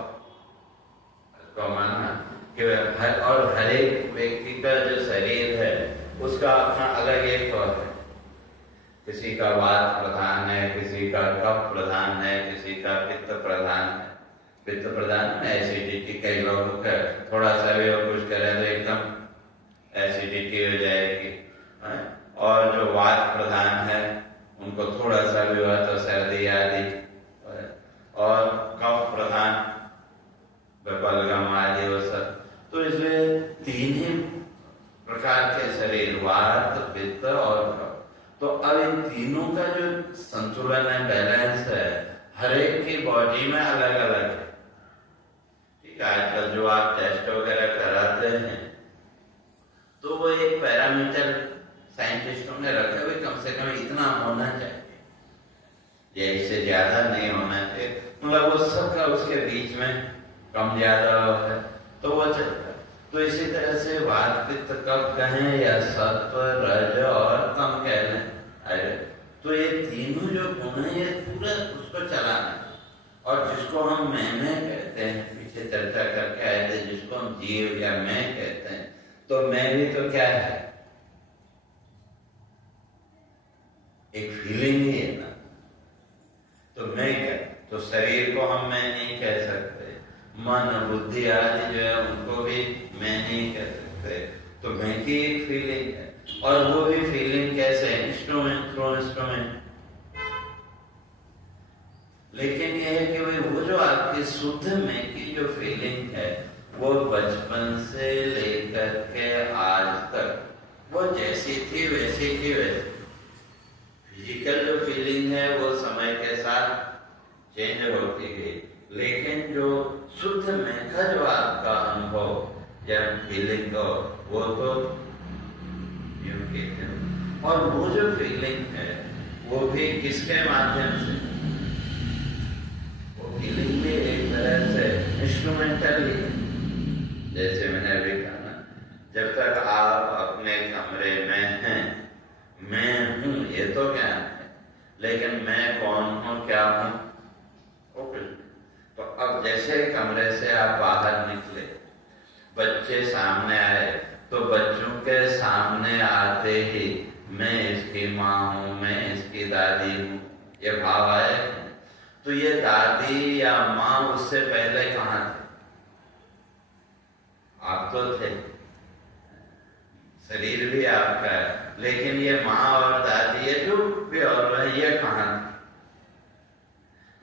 को माना कि और हर एक व्यक्ति का जो शरीर है उसका अपना अलग एक है। किसी का वात प्रधान है, किसी का कफ प्रधान है, किसी का पित्त प्रधान है। पित्त प्रधान है एसिडिटी, कई लोगों का थोड़ा सा भी और कुछ करें तो एकदम एसिडिटी हो जाएगी। और जो वात प्रधान है उनको थोड़ा सा भी हुआ तो सर्दी आदि, और कफ प्रधान बलगम आदि वो सब। तो इसलिए तीन ही प्रकार के शरीर, वात, पित्त और कफ। तो अब इन तीनों का जो संतुलन है, बैलेंस है, हर एक की बॉडी में अलग अलग है। ठीक है, आजकल जो आप टेस्ट वगैरह कराते हैं तो वो एक पैरामीटर साइंटिस्टों ने रखा हुआ, कम से कम इतना होना चाहिए, या इससे ज्यादा नहीं होना चाहिए। मतलब वो सबका उसके बीच में कम ज्यादा है तो वो चलता है। तो इसी तरह से वात, पित्त, कफ कहें या सत्व, रज और तम कह लें, तो ये तीनों जो गुण है ये पूरा उसको चलाना है। और जिसको हम मैं कहते कहते हैं, पीछे चर्चा करके आए थे, जिसको हम जीव या मैं कहते हैं, तो मैं भी तो क्या है, एक फीलिंग ही है ना। तो मैं क्या, तो शरीर को हम मैं नहीं कह सकते, मन बुद्धि आदि जो है उनको भी मैं नहीं कह सकते, तो मैं की एक फीलिंग है। और वो भी फीलिंग कैसे, इंस्ट्रूमेंट थ्रू इंस्ट्रूमेंट। लेकिन यह है कि वो जो आपकी शुद्ध में की जो फीलिंग है, वो बचपन से लेकर के आज तक वो जैसी थी वैसी की वैसी। फिजिकल जो फीलिंग है वो समय के साथ चेंज होती गई, लेकिन जो शुद्ध में का जो आपका अनुभव या फीलिंग हो, वो तो यूं कहते हैं। और वो जो फीलिंग है वो भी किसके माध्यम से, फीलिंग भी एक तरह से इंस्ट्रूमेंटल ही है। जैसे मैंने अभी कहा ना, जब तक आप अपने कमरे में हैं, मैं हूं ये तो क्या है, लेकिन मैं कौन हूं क्या हूं वो कुछ। तो अब जैसे कमरे से आप बाहर निकले, बच्चे सामने आए, तो बच्चों के सामने आते ही मैं इसकी माँ हूं, मैं इसकी दादी हूं, ये भाव आए। तो ये दादी या माँ उससे पहले कहाँ थे, आप तो थे, शरीर भी आपका है, लेकिन ये माँ और दादी ये जो भी और है ये कहाँ थे।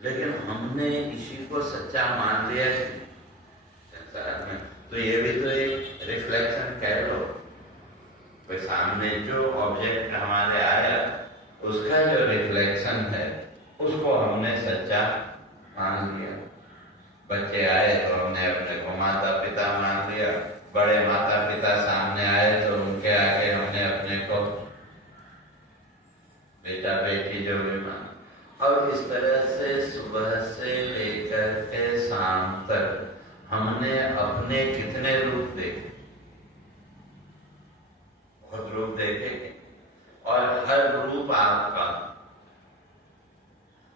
लेकिन हमने इसी को सच्चा मान लिया संसार में, तो ये भी तो एक रिफ्लेक्शन कह लो। कोई सामने जो ऑब्जेक्ट हमारे आया, उसका जो रिफ्लेक्शन है उसको हमने सच्चा मान लिया। बच्चे आए तो हमने अपने को माता पिता मान लिया, बड़े माता पिता सामने आए तो उनके आगे हमने अपने को बेटा बेटी जो भी माना। और इस तरह से सुबह से लेकर के शाम तक हमने अपने कितने रूप देखे, बहुत रूप देखे, और हर रूप आपका,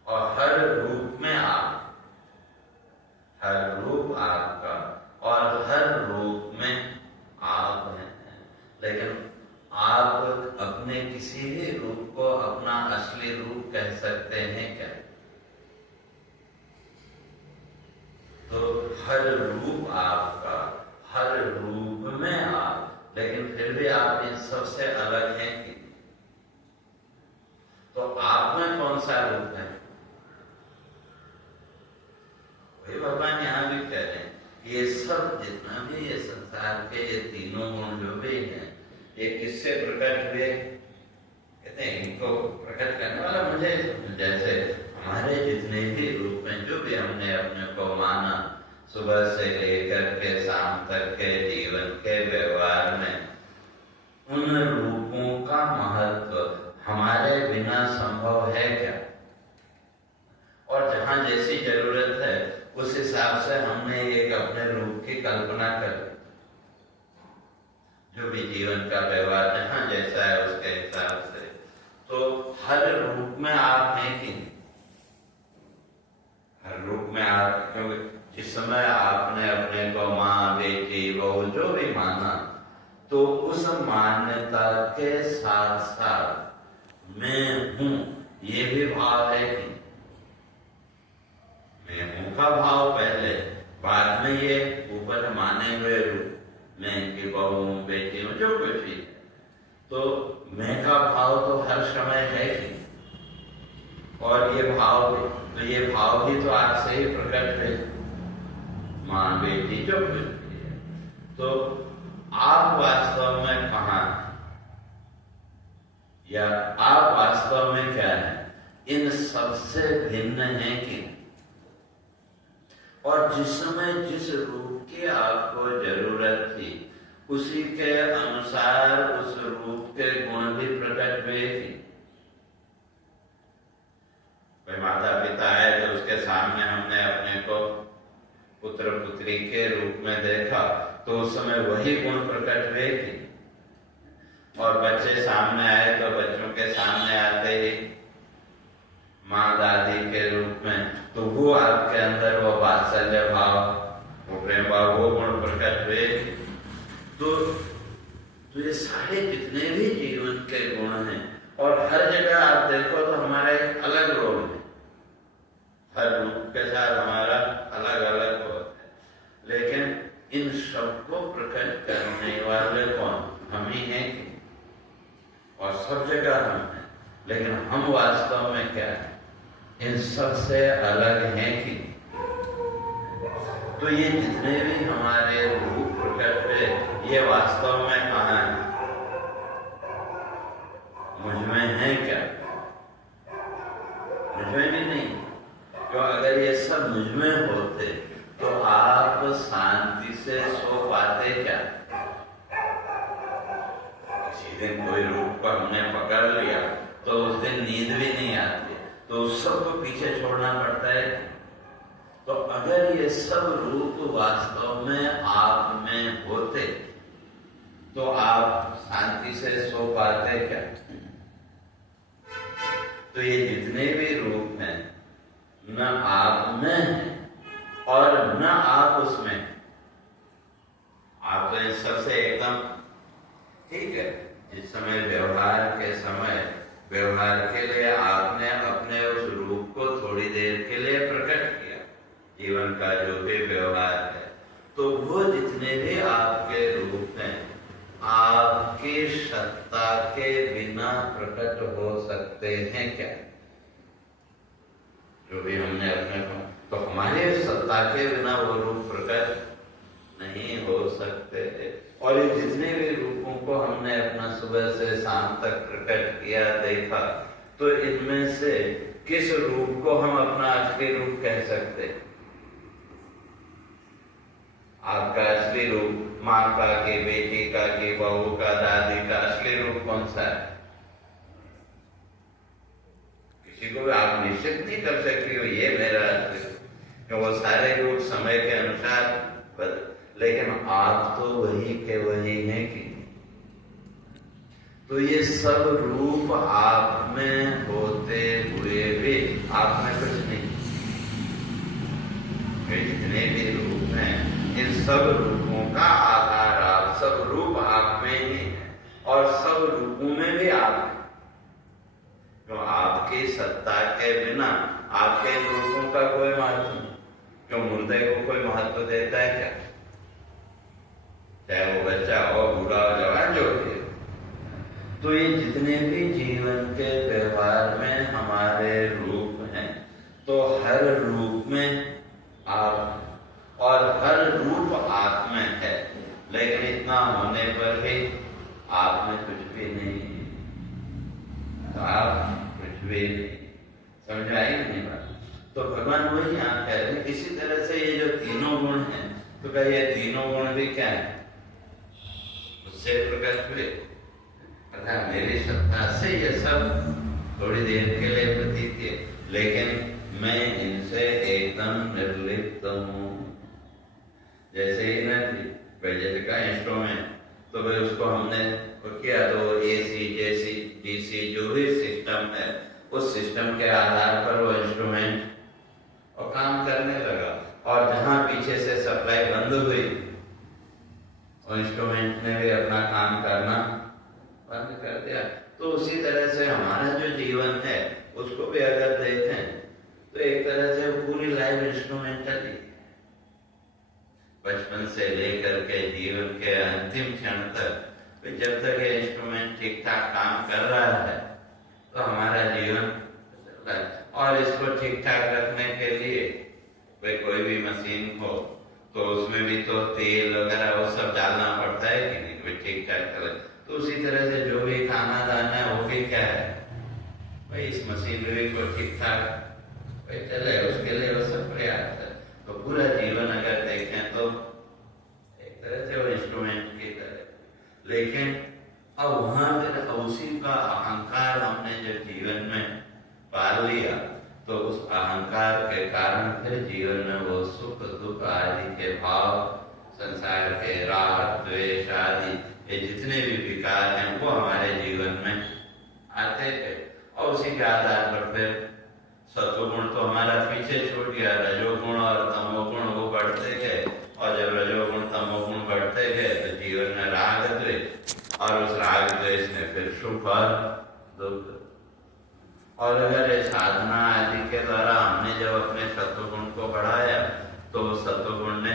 और हर रूप में आप, हर रूप आपका और हर रूप में आप हैं। लेकिन आप अपने किसी भी रूप को अपना असली रूप कह सकते हैं क्या? तो हर रूप आपका, हर रूप में आप, लेकिन फिर भी आप इन सबसे अलग हैं कि? तो आप में कौन सा रूप है? वही भगवान यहाँ भी कह रहे हैं, ये सब जितना भी ये संसार के ये तीनों गुण जो भी हैं, ये किससे प्रकट हुए? कहते हैं इनको प्रकट करने वाला मुझे, जैसे हमारे जितने भी रूप में जो भी हमने अपने को माना, सुबह से लेकर के शाम तक के जीवन के व्यवहार में, उन रूपों का महत्व हमारे बिना संभव है क्या? और जहां जैसी जरूरत है उस हिसाब से हमने एक अपने रूप की कल्पना कर, जो भी जीवन का व्यवहार जहां जैसा है उसके हिसाब से। तो हर रूप में आप हैं कि नहीं? हर रूप में आप, क्योंकि जिस समय आपने अपने को माँ बेटी बहू जो भी माना, तो उस मान्यता के साथ साथ मैं हूं ये भी भाव है कि मैं हूं का भाव पहले, बाद में ये ऊपर माने हुए रूप, मैं इनकी बहू हूं, बेटी हूं, जो कुछ भी, तो मैं का भाव तो हर समय है कि, और ये भाव भी, तो ये भाव भी तो आपसे ही प्रकट है, माँ बेटी जो कुछ भी है। तो आप वास्तव में कहाँ, या आप वास्तव में क्या है? इन सबसे भिन्न है कि, और जिस समय जिस रूप की आपको जरूरत थी, उसी के अनुसार उस रूप के गुण भी प्रकट हुए थी। भाई माता पिता आए तो उसके सामने हमने अपने को पुत्र पुत्री के रूप में देखा, तो उस समय वही गुण प्रकट हुए थी। और बच्चे सामने आए तो बच्चों के सामने आते ही माँ दादी के रूप में, तो वो आपके अंदर वो वात्सल्य भाव, वो प्रेम भाव, वो गुण प्रकट हुए। तो ये सारे जितने भी जीवन के गुण हैं, और हर जगह आप देखो तो हमारा एक अलग रोल है, हर रूप के साथ हमारा अलग अलग होता है, लेकिन इन सबको प्रकट करने वाले कौन? हम ही हैं कि? और सब जगह हम हैं, लेकिन हम वास्तव में क्या है? इन सब से अलग हैं कि? तो ये जितने भी हमारे रूप प्रकट है, ये वास्तव में कहाँ है? मुझ में है क्या? मुझ में भी नहीं। क्यों? अगर ये सब मुझ में होते तो आप शांति से सो पाते क्या? किसी दिन कोई रूप को हमने पकड़ लिया तो उस दिन नींद भी नहीं आती, तो उस सब को पीछे छोड़ना पड़ता है। तो अगर ये सब रूप वास्तव में आप में होते तो आप शांति से सो पाते क्या? तो ये जितने भी रूप हैं, न आप में है और न आप उसमें। आप तो इन सबसे एकदम ठीक है। इस समय व्यवहार के समय, व्यवहार के लिए आपने अपने उस रूप को थोड़ी देर के लिए प्रकट किया, जीवन का जो भी व्यवहार है, तो वो जितने भी आपके रूप हैं, आपकी सत्ता के बिना प्रकट हो सकते हैं क्या? जो भी हमने अपने को, तो हमारे सत्ता के बिना वो रूप प्रकट नहीं हो सकते। और ये जितने भी रूपों को हमने अपना सुबह से शाम तक प्रकट किया, देखा, तो इनमें से किस रूप को हम अपना असली रूप कह सकते? आपका असली रूप, माँ का, की बेटी का, की बहू का, दादी का असली रूप कौन सा है? किसी को आप निश्चित नहीं कर सकती हो ये मेरा असली रूप, क्योंकि वो सारे रूप समय के अनुसार बदल, लेकिन आप तो वही के वही हैं कि? तो ये सब रूप आप में होते हुए भी आप में कुछ नहीं। ये जितने भी रूप हैं, इन सब रूपों का आधार आप, सब रूप आप में ही है, और सब रूपों में भी आप हैं। तो आपकी सत्ता के बिना आपके रूपों का कोई महत्व नहीं। क्यों? मुर्दे को कोई महत्व देता है क्या? चाहे वो बच्चा हो, बूढ़ा हो, जवान, जो भी। तो ये जितने भी जीवन के व्यवहार में हमारे रूप हैं, तो हर रूप में आप, और हर रूप आप में है, लेकिन इतना होने पर भी आप में कुछ भी नहीं है। तो आप कुछ भी नहीं, समझ आई नहीं बात? तो भगवान वही यहाँ कह रहे हैं। इसी तरह से ये जो तीनों गुण हैं, तो क्या ये तीनों गुण भी क्या है? उससे प्रकट हुए, अर्थात मेरी सत्ता से ये सब थोड़ी देर के लिए प्रतीत है, लेकिन मैं इनसे एकदम निर्लिप्त हूँ। जैसे ही ना जैसे का इंस्ट्रूमेंट, तो भाई उसको हमने किया तो AC, JC, DC जो भी सिस्टम है, उस सिस्टम के आधार पर वो इंस्ट्रूमेंट और काम करने लगा, और जहाँ पीछे से सप्लाई बंद हुई, और इंस्ट्रूमेंट ने भी अपना काम करना बंद कर दिया। तो उसी तरह से हमारा जो जीवन है, उसको भी अगर देखें तो एक तरह से पूरी लाइफ इंस्ट्रूमेंटल ही, बचपन से लेकर के जीवन के अंतिम क्षण तक, जब तक ये इंस्ट्रूमेंट ठीक ठाक काम कर रहा है तो हमारा जीवन चल रहा है। और इसको ठीक ठाक रखने के लिए कोई भी मशीन हो तो उसमें भी तो तेल वगैरह वो सब डालना पड़ता है कि नहीं, कोई ठीक ठाक चले। तो उसी तरह से जो भी खाना दाना है वो भी क्या है भाई, इस मशीनरी को ठीक ठाक चले, उसके लिए वो सब प्रयास है। तो पूरा जीवन अगर देखें तो एक तरह से वो इंस्ट्रूमेंट की तरह, लेकिन अब वहां पर उसी का अहंकार हमने जब जीवन में पाल लिया, तो उस अहंकार के कारण फिर जीवन में वो सुख दुख आदि के भाव, संसार के राग द्वेष आदि ये जितने भी विकार हैं वो हमारे जीवन में आते थे, और उसी के आधार पर फिर सत्वगुण तो हमारा पीछे छूट गया, रजोगुण और तमोगुण वो बढ़ते गए, और जब रजोगुण तमोगुण बढ़ते गए तो जीवन में राग द्वेष, और उस राग द्वेष में फिर सुख और दुख। और अगर ये साधना आदि के द्वारा हमने जब अपने सत्वगुण को बढ़ाया तो सत्वगुण ने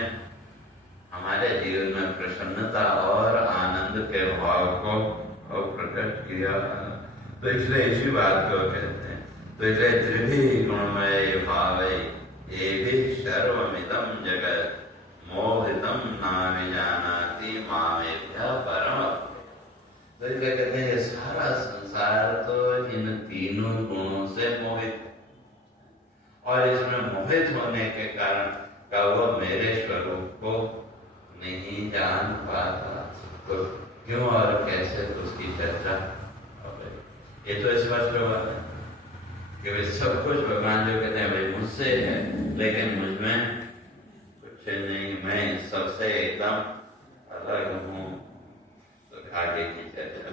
हमारे जीवन में प्रसन्नता और आनंद के भाव को प्रकट किया। तो इसलिए इसी बात को कहते हैं, तो इसलिए त्रिभी गुणमय भावै ये भी सर्वमिदं जगत मोहितम ना विजानाति मामेभ्यः परम। तो इसलिए कहते हैं ये सारा संसार तो इन तीनों गुणों से मोहित, और इसमें मोहित होने के कारण का वो मेरे स्वरूप को नहीं जान पाता। तो क्यों और कैसे उसकी चर्चा हो गई। ये तो स्पष्ट हुआ है कि भाई सब कुछ भगवान जो कहते हैं भाई मुझसे है, लेकिन मुझमें कुछ नहीं, मैं सबसे एकदम अलग हूँ। तो आगे की चर्चा